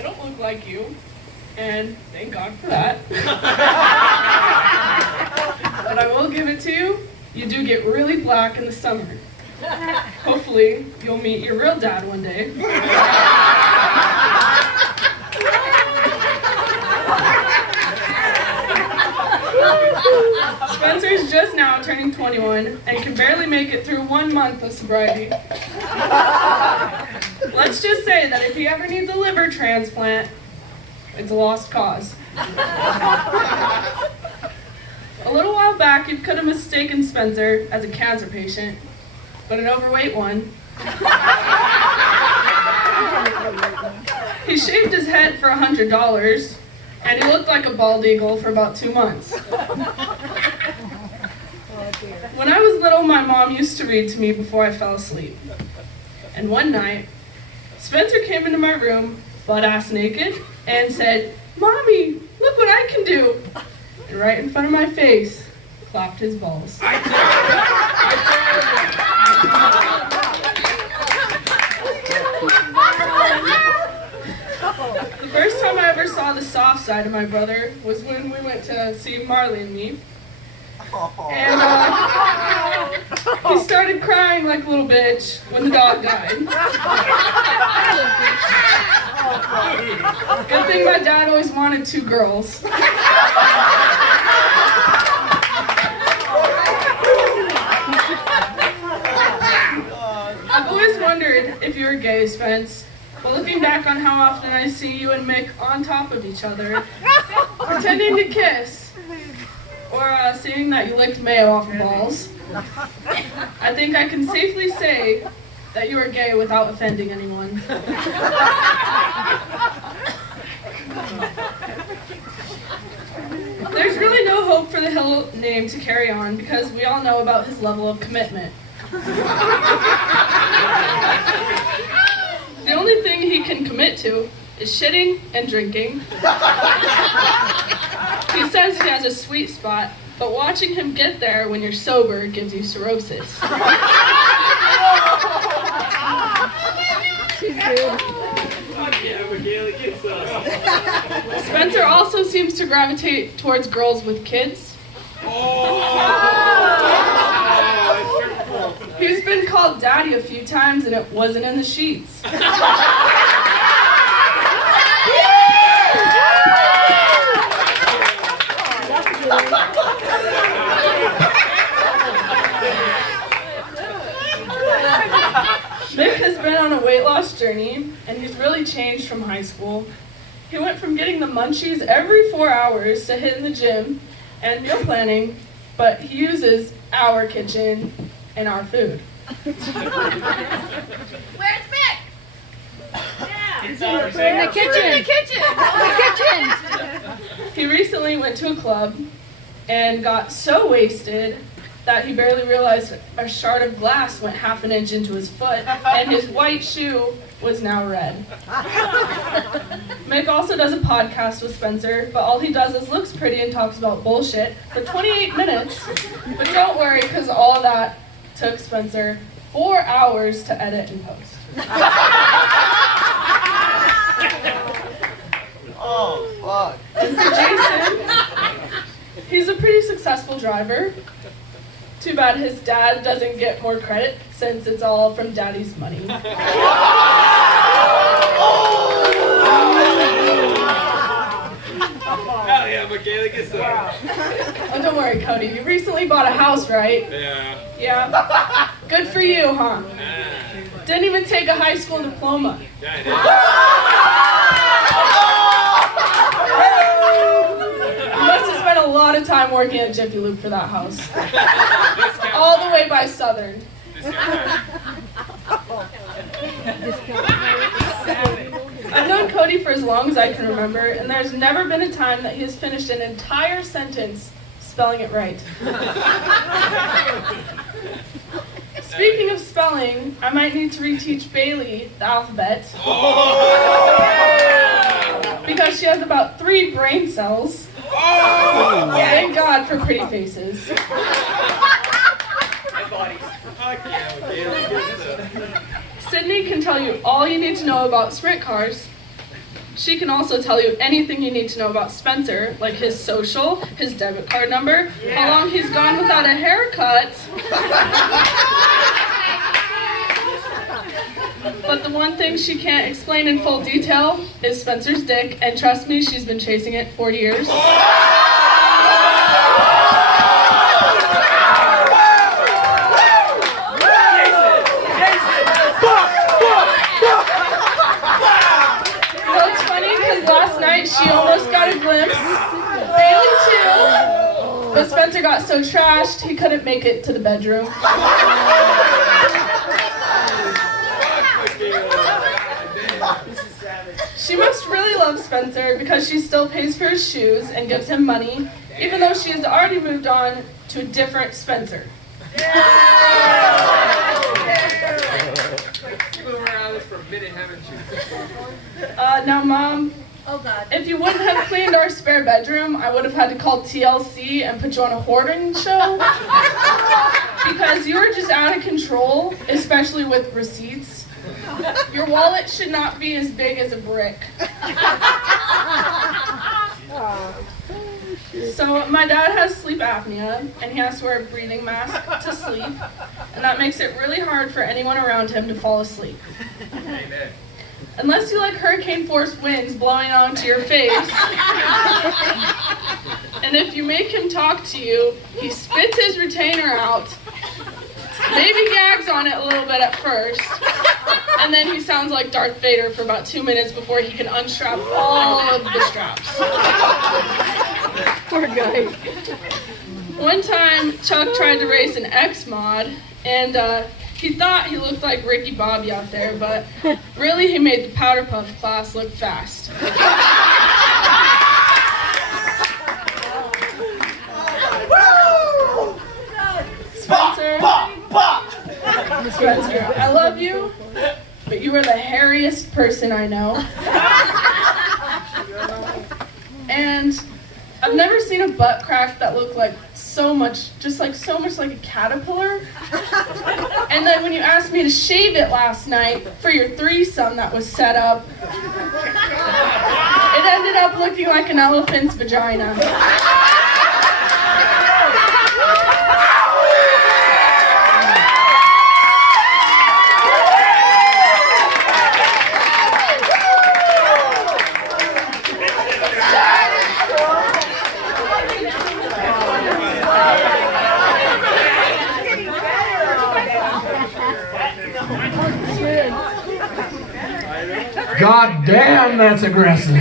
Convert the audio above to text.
I don't look like you, and thank God for that. But I will give it to you, you do get really black in the summer. Hopefully, you'll meet your real dad one day. Spencer's just now turning 21 and can barely make it through 1 month of sobriety. Let's just say that if he ever needs a liver transplant, it's a lost cause. A little while back, you could have mistaken Spencer as a cancer patient, but an overweight one. He shaved his head for $100, and he looked like a bald eagle for about 2 months. When I was little, my mom used to read to me before I fell asleep. And one night, Spencer came into my room, butt-ass naked, and said, "Mommy, look what I can do!" And right in front of my face, clapped his balls. The first time I ever saw the soft side of my brother was when we went to see Marley and me. And he started crying like a little bitch when the dog died. Good thing my dad always wanted 2 girls. I've always wondered if you were gay, Spence. But looking back on how often I see you and Mick on top of each other, pretending to kiss, or seeing that you licked mayo off your balls, I think I can safely say that you are gay without offending anyone. There's really no hope for the Hill name to carry on because we all know about his level of commitment. The only thing he can commit to is shitting and drinking. He says he has a sweet spot, but watching him get there when you're sober gives you cirrhosis. Spencer also seems to gravitate towards girls with kids. He's been called daddy a few times and it wasn't in the sheets. Mick has been on a weight loss journey, and he's really changed from high school. He went from getting the munchies every 4 hours to hitting the gym and meal planning, but he uses our kitchen and our food. Where's Mick? Yeah. In the kitchen. The kitchen. He recently went to a club and got so wasted that he barely realized a shard of glass went half an inch into his foot, and his white shoe was now red. Mick also does a podcast with Spencer, but all he does is looks pretty and talks about bullshit for 28 minutes. But don't worry, because all of that took Spencer 4 hours to edit and post. Oh, fuck. And for Jason, he's a pretty successful driver. Too bad his dad doesn't get more credit since it's all from daddy's money. Hell yeah, Mikayla, get started. Oh, don't worry, Cody. You recently bought a house, right? Yeah. Yeah? Good for you, huh? Didn't even take a high school diploma. Yeah, I did. You must have spent a lot of time working at Jiffy Lube for that house. All the way by Southern. I've known Cody for as long as I can remember, and there's never been a time that he has finished an entire sentence spelling it right. Speaking of spelling, I might need to reteach Bailey the alphabet. Because she has about 3 brain cells. Thank God for pretty faces. Sydney can tell you all you need to know about sprint cars, She can also tell you anything you need to know about Spencer, like his social, his debit card number, how long he's gone without a haircut. But the one thing she can't explain in full detail is Spencer's dick, and trust me, she's been chasing it for years. Last night she almost got a glimpse, Bailey too, but Spencer got so trashed he couldn't make it to the bedroom. She must really love Spencer because she still pays for his shoes and gives him money, even though she has already moved on to a different Spencer. Now, Mom, if you wouldn't have cleaned our spare bedroom, I would have had to call TLC and put you on a hoarding show. Because you were just out of control, especially with receipts. Your wallet should not be as big as a brick. So my dad has sleep apnea, and he has to wear a breathing mask to sleep, and that makes it really hard for anyone around him to fall asleep. Amen. Unless you like hurricane force winds blowing onto your face. And if you make him talk to you, he spits his retainer out, maybe gags on it a little bit at first, and then he sounds like Darth Vader for about 2 minutes before he can unstrap all of the straps. Poor guy. One time, Chuck tried to race an X-Mod, and he thought he looked like Ricky Bobby out there, but really he made the Powder Puff class look fast. Spencer, I love you, but you are the hairiest person I know. And I've never seen a butt crack that looked like so much like a caterpillar. And then when you asked me to shave it last night for your threesome that was set up, it ended up looking like an elephant's vagina. God damn, that's aggressive.